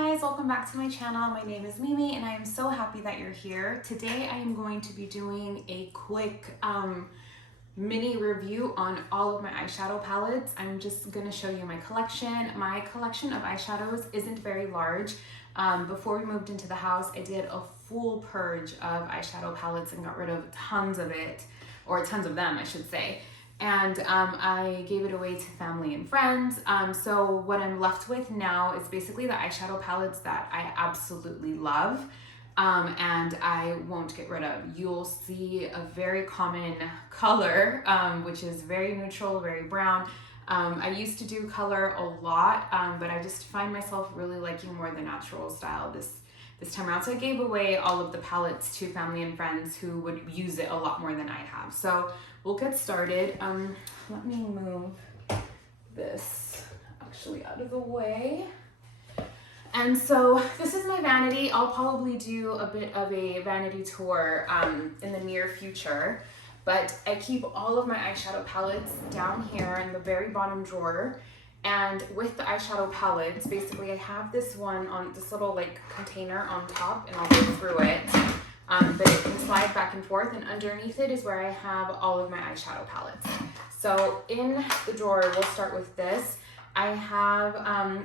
guys, welcome back to my channel. My name is Mimi and I am so happy that you're here. Today I am going to be doing a quick mini review on all of my eyeshadow palettes. I'm just going to show you my collection. My collection of eyeshadows isn't very large. Before we moved into the house, I did a full purge of eyeshadow palettes and got rid of tons of it, or tons of them I should say. And I gave it away to family and friends. So what I'm left with now is basically the eyeshadow palettes that I absolutely love and I won't get rid of. You'll see a very common color, which is very neutral, very brown. I used to do color a lot, but I just find myself really liking more the natural style this time around. So I gave away all of the palettes to family and friends who would use it a lot more than I have. So we'll get started. Let me move this actually out of the way. And so this is my vanity. I'll probably do a bit of a vanity tour in the near future, but I keep all of my eyeshadow palettes down here in the very bottom drawer. And with the eyeshadow palettes, basically I have this one on this little like container on top, and I'll go through it. But it can slide back and forth, and underneath it is where I have all of my eyeshadow palettes. So in the drawer, we'll start with this. I have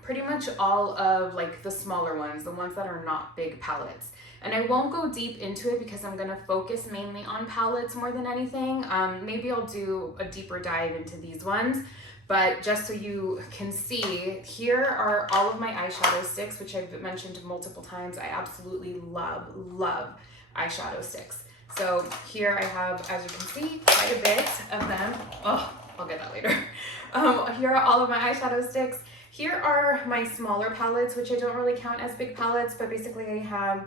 pretty much all of like the smaller ones, the ones that are not big palettes. And I won't go deep into it because I'm gonna focus mainly on palettes more than anything. Maybe I'll do a deeper dive into these ones. But just so you can see, here are all of my eyeshadow sticks, which I've mentioned multiple times. I absolutely love eyeshadow sticks. So here I have, as you can see, quite a bit of them. Oh, I'll get that later. Here are all of my eyeshadow sticks. Here are my smaller palettes, which I don't really count as big palettes, but basically I have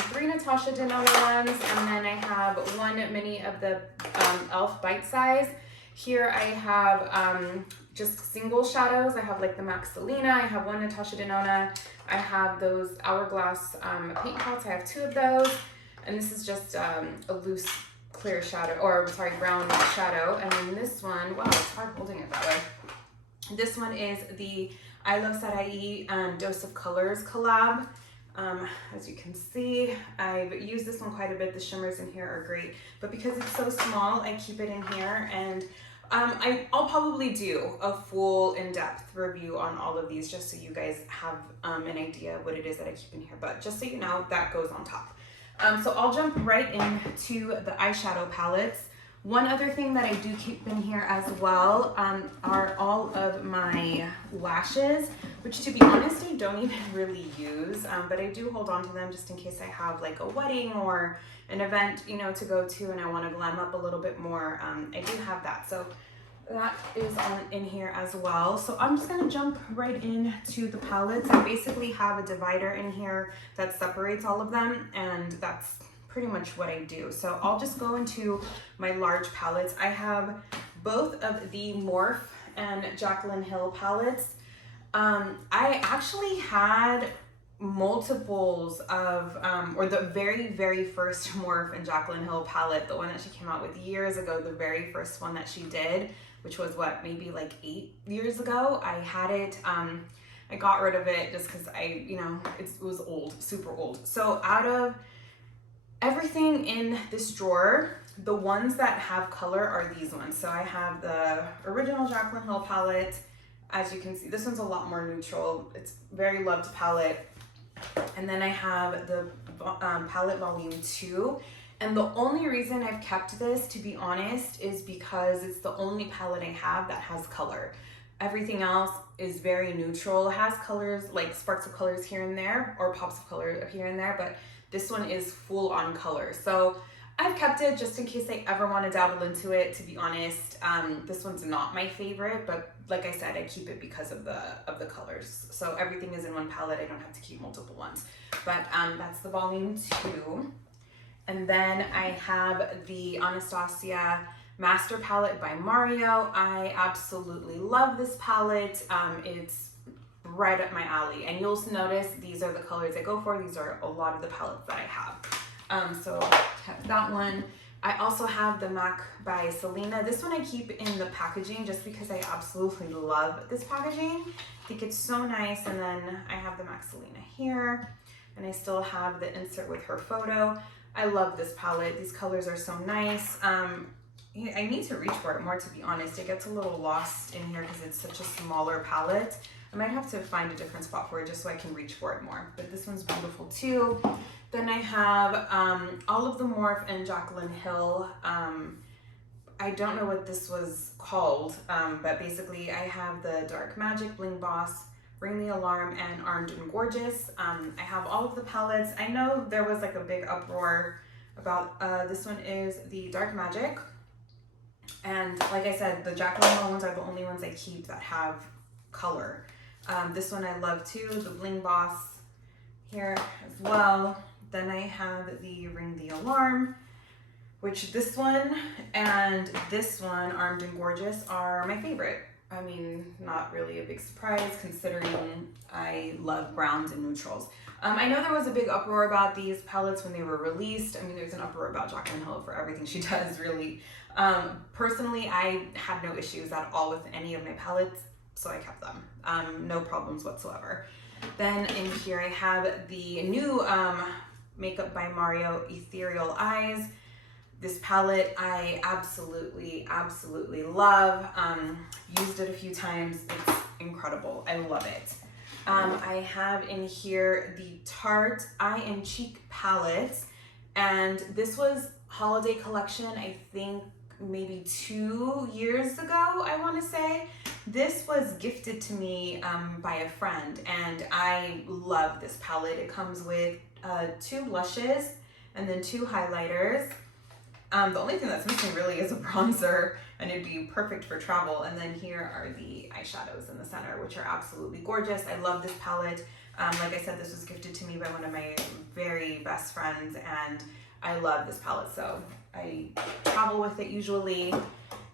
3 Natasha Denona ones, and then I have 1 mini of the e.l.f. Bite Size. Here I have just single shadows. I have like the M.A.C Selena. I have 1 Natasha Denona. I have those Hourglass paint pots. I have 2 of those. And this is just a loose clear shadow, or sorry, brown shadow. And then this one, wow, it's hard holding it that way. This one is the I Love Sarahiii Dose of Colors collab. As you can see, I've used this one quite a bit. The shimmers in here are great, but because it's so small, I keep it in here. And I'll probably do a full in-depth review on all of these just so you guys have an idea of what it is that I keep in here. But just so you know, that goes on top. So I'll jump right into the eyeshadow palettes. One other thing that I do keep in here as well are all of my lashes, which to be honest, I don't even really use, but I do hold on to them just in case I have like a wedding or an event, you know, to go to and I want to glam up a little bit more. I do have that. So that is in here as well. So I'm just going to jump right into the palettes. I basically have a divider in here that separates all of them, and that's pretty much what I do. So I'll just go into my large palettes. I have both of the Morphe and Jaclyn Hill palettes. I actually had multiples of, or the very first Morphe and Jaclyn Hill palette, the one that she came out with years ago, the very first one that she did, which was what, maybe like 8 years ago. I had it, I got rid of it just because it was old, super old. So out of everything in this drawer, the ones that have color are these ones. So I have the original Jaclyn Hill palette. As you can see, this one's a lot more neutral. It's very loved palette. And then I have the palette volume 2. And the only reason I've kept this, to be honest, is because it's the only palette I have that has color. Everything else is very neutral. It has colors, like sparks of colors here and there, or pops of color here and there, but this one is full on color. So I've kept it just in case I ever want to dabble into it, to be honest. This one's not my favorite, but like I said, I keep it because of the colors. So everything is in one palette. I don't have to keep multiple ones. But that's the volume 2. And then I have the Anastasia Master Palette by Mario. I absolutely love this palette. It's right up my alley. And you'll notice these are the colors I go for. These are a lot of the palettes that I have. So I have that one. I also have the M.A.C by Selena. This one I keep in the packaging just because I absolutely love this packaging. I think it's so nice. And then I have the M.A.C Selena here, and I still have the insert with her photo. I love this palette. These colors are so nice. I need to reach for it more, to be honest. It gets a little lost in here because it's such a smaller palette. I might have to find a different spot for it just so I can reach for it more. But this one's beautiful too. Then I have all of the Morphe and Jaclyn Hill. I don't know what this was called, but basically I have the Dark Magic, Bling Boss, Ring the Alarm, and Armed and Gorgeous. I have all of the palettes. I know there was like a big uproar about, this one is the Dark Magic. And like I said, the Jaclyn Hill ones are the only ones I keep that have color. This one I love too, the Bling Boss here as well. Then I have the Ring the Alarm, which this one and this one, Armed and Gorgeous, are my favorite. I mean, not really a big surprise considering I love browns and neutrals. I know there was a big uproar about these palettes when they were released. I mean, there's an uproar about Jaclyn Hill for everything she does, really. Personally, I had no issues at all with any of my palettes, so I kept them. No problems whatsoever. Then in here I have the new Makeup by Mario Etherial Eyes. This palette I absolutely love. Used it a few times. It's incredible. I love it. I have in here the Tarte Eye and Cheek palette, and this was holiday collection, I think maybe 2 years ago, I want to say. This was gifted to me by a friend, and I love this palette. It comes with 2 blushes and then 2 highlighters. The only thing that's missing really is a bronzer, and it'd be perfect for travel. And then here are the eyeshadows in the center, which are absolutely gorgeous. I love this palette. Like I said, this was gifted to me by one of my very best friends, and I love this palette, so I travel with it usually.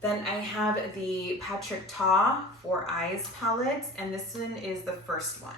Then I have the Patrick Ta For Eyes palette, and this one is the first one.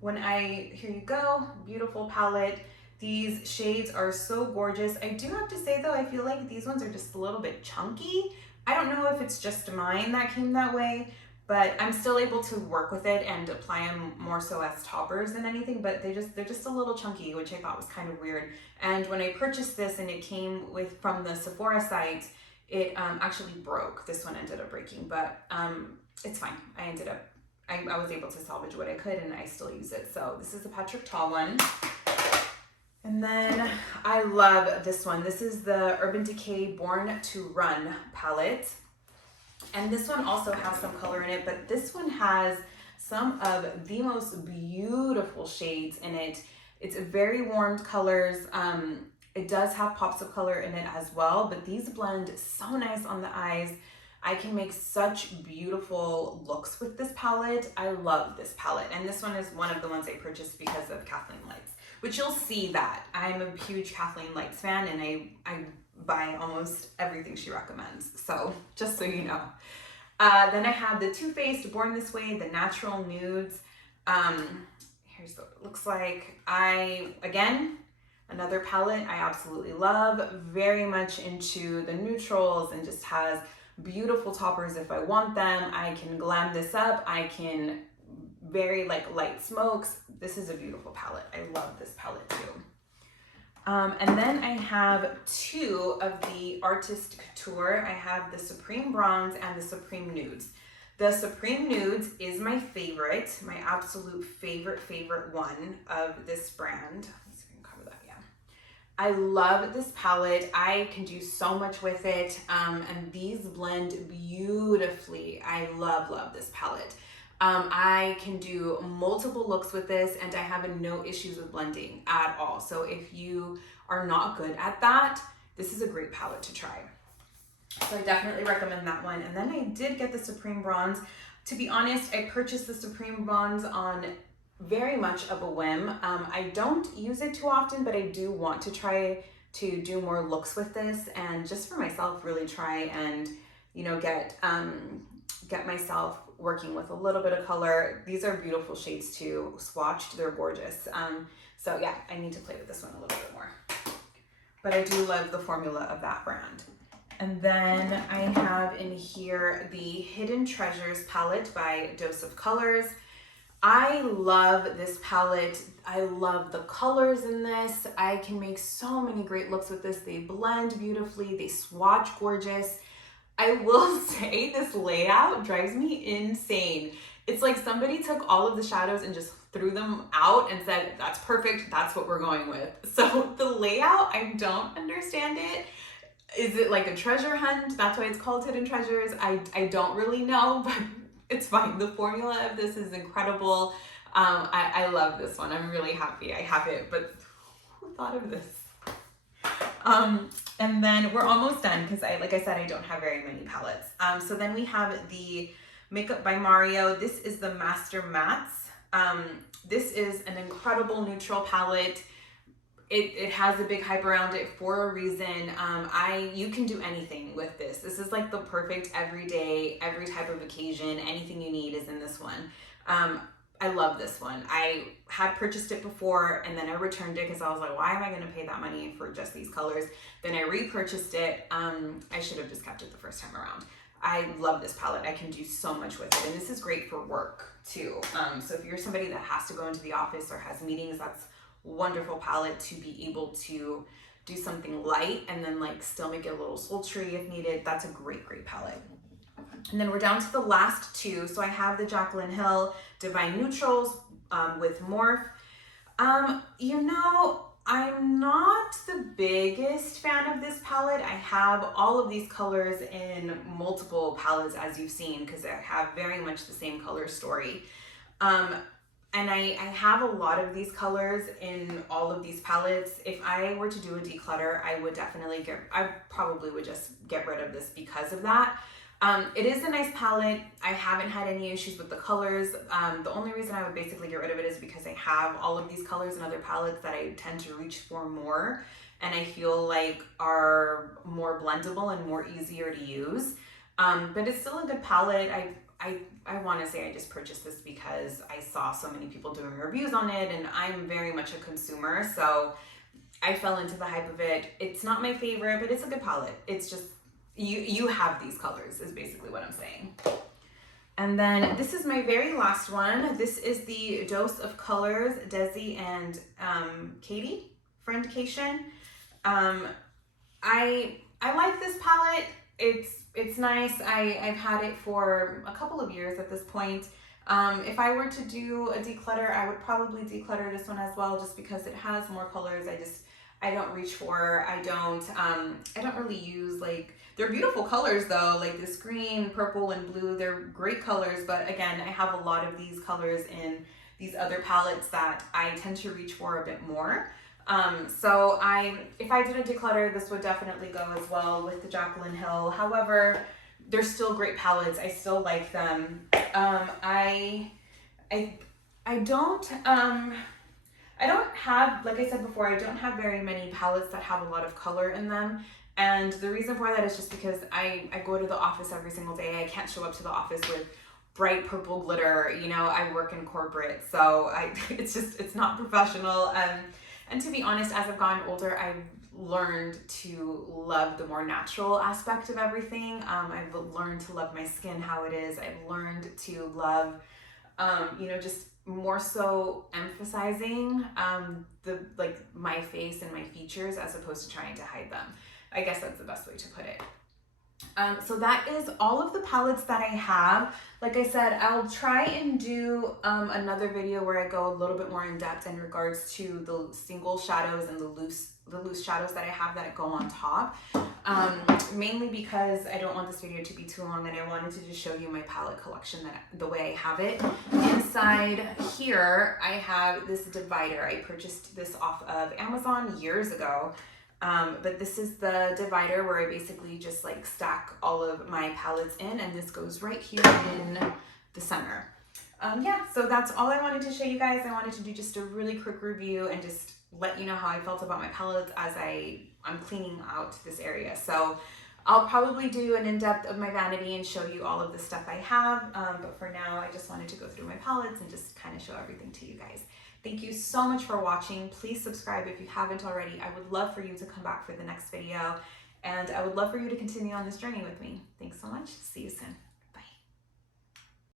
Here you go, beautiful palette. These shades are so gorgeous. I do have to say though, I feel like these ones are just a little bit chunky. I don't know if it's just mine that came that way, but I'm still able to work with it and apply them more so as toppers than anything, but they're just a little chunky, which I thought was kind of weird. And when I purchased this and it came from the Sephora site, it actually broke. This one ended up breaking, but it's fine. I was able to salvage what I could, and I still use it. So this is the Patrick Ta one. And then I love this one. This is the Urban Decay Born to Run palette. And this one also has some color in it, but this one has some of the most beautiful shades in it. It's very warmed colors. It does have pops of color in it as well, but these blend so nice on the eyes. I can make such beautiful looks with this palette. I love this palette. And this one is one of the ones I purchased because of Kathleen Lights, which you'll see that I'm a huge Kathleen Lights fan, and I buy almost everything she recommends. So just so you know. Then I have the Too Faced Born This Way, the Natural Nudes. Here's what it looks like. Again, another palette I absolutely love. Very much into the neutrals and just has beautiful toppers if I want them. I can glam this up. I can very light smokes. This is a beautiful palette. I love this palette too. And then I have 2 of the Artist Couture. I have the Supreme Bronze and the Supreme Nudes. The Supreme Nudes is my favorite, my absolute favorite one of this brand. Let's see if I can cover that, yeah. I love this palette. I can do so much with it, and these blend beautifully. I love this palette. I can do multiple looks with this, and I have no issues with blending at all. So if you are not good at that, this is a great palette to try. So I definitely recommend that one. And then I did get the Supreme Bronze. To be honest, I purchased the Supreme Bronze on very much of a whim. I don't use it too often, but I do want to try to do more looks with this, and just for myself, really try and, you know, get myself working with a little bit of color. These are beautiful shades too. Swatched, they're gorgeous. So yeah, I need to play with this one a little bit more. but I do love the formula of that brand. And then I have in here the Hidden Treasures palette by Dose of Colors. I love this palette. I love the colors in this. I can make so many great looks with this. They blend beautifully. They swatch gorgeous. I will say this layout drives me insane. It's like somebody took all of the shadows and just threw them out and said, that's perfect. That's what we're going with. So the layout, I don't understand it. Is it like a treasure hunt? That's why it's called Hidden Treasures. I don't really know, but it's fine. The formula of this is incredible. I love this one. I'm really happy I have it, but who thought of this? And then we're almost done because like I said, I don't have very many palettes. So then we have the Makeup by Mario. This is the Master Mattes. This is an incredible neutral palette. It has a big hype around it for a reason. You can do anything with this. This is like the perfect everyday, every type of occasion, anything you need is in this one. I love this one. I had purchased it before and then I returned it because I was like, why am I gonna pay that money for just these colors? Then I repurchased it. I should have just kept it the first time around. I love this palette. I can do so much with it. And this is great for work too. So if you're somebody that has to go into the office or has meetings, that's wonderful palette to be able to do something light and then like still make it a little sultry if needed. That's a great palette. And then we're down to the last two. So I have the Jaclyn Hill Divine Neutrals with Morphe. You know, I'm not the biggest fan of this palette. I have all of these colors in multiple palettes as you've seen because I have very much the same color story. And I have a lot of these colors in all of these palettes. If I were to do a declutter, I probably would just get rid of this because of that. It is a nice palette. I haven't had any issues with the colors. The only reason I would basically get rid of it is because I have all of these colors in other palettes that I tend to reach for more and I feel like are more blendable and more easier to use. But it's still a good palette. I want to say I just purchased this because I saw so many people doing reviews on it and I'm very much a consumer, so I fell into the hype of it. It's not my favorite, but it's a good palette. It's just, you have these colors is basically what I'm saying. And then this is my very last one. This is the Dose of Colors, Desi and Katy, Friendcation. I like this palette. It's nice. I've had it for a couple of years at this point. If I were to do a declutter, I would probably declutter this one as well, just because it has more colors. I don't reach for. I don't really use, like, they're beautiful colors though, like this green, purple, and blue. They're great colors, but again, I have a lot of these colors in these other palettes that I tend to reach for a bit more. So if I did a declutter, this would definitely go as well with the Jaclyn Hill. However, they're still great palettes. I still like them. I don't have, like I said before, I don't have very many palettes that have a lot of color in them. And the reason for that is just because I go to the office every single day. I can't show up to the office with bright purple glitter. You know, I work in corporate, so it's not professional. And to be honest, as I've gotten older, I've learned to love the more natural aspect of everything. I've learned to love my skin how it is. I've learned to love, just more so emphasizing my face and my features as opposed to trying to hide them. I guess that's the best way to put it. So that is all of the palettes that I have. Like I said, I'll try and do another video where I go a little bit more in depth in regards to the single shadows and the loose shadows that I have that go on top. Mainly because I don't want this video to be too long and I wanted to just show you my palette collection the way I have it. Inside here, I have this divider. I purchased this off of Amazon years ago. But this is the divider where I basically just like stack all of my palettes in, and this goes right here in the center. So that's all I wanted to show you guys. I wanted to do just a really quick review and just let you know how I felt about my palettes as I'm cleaning out this area. So I'll probably do an in-depth of my vanity and show you all of the stuff I have, but for now I just wanted to go through my palettes and just kind of show everything to you guys. Thank you so much for watching. Please subscribe if you haven't already. I would love for you to come back for the next video, and I would love for you to continue on this journey with me. Thanks so much. See you soon.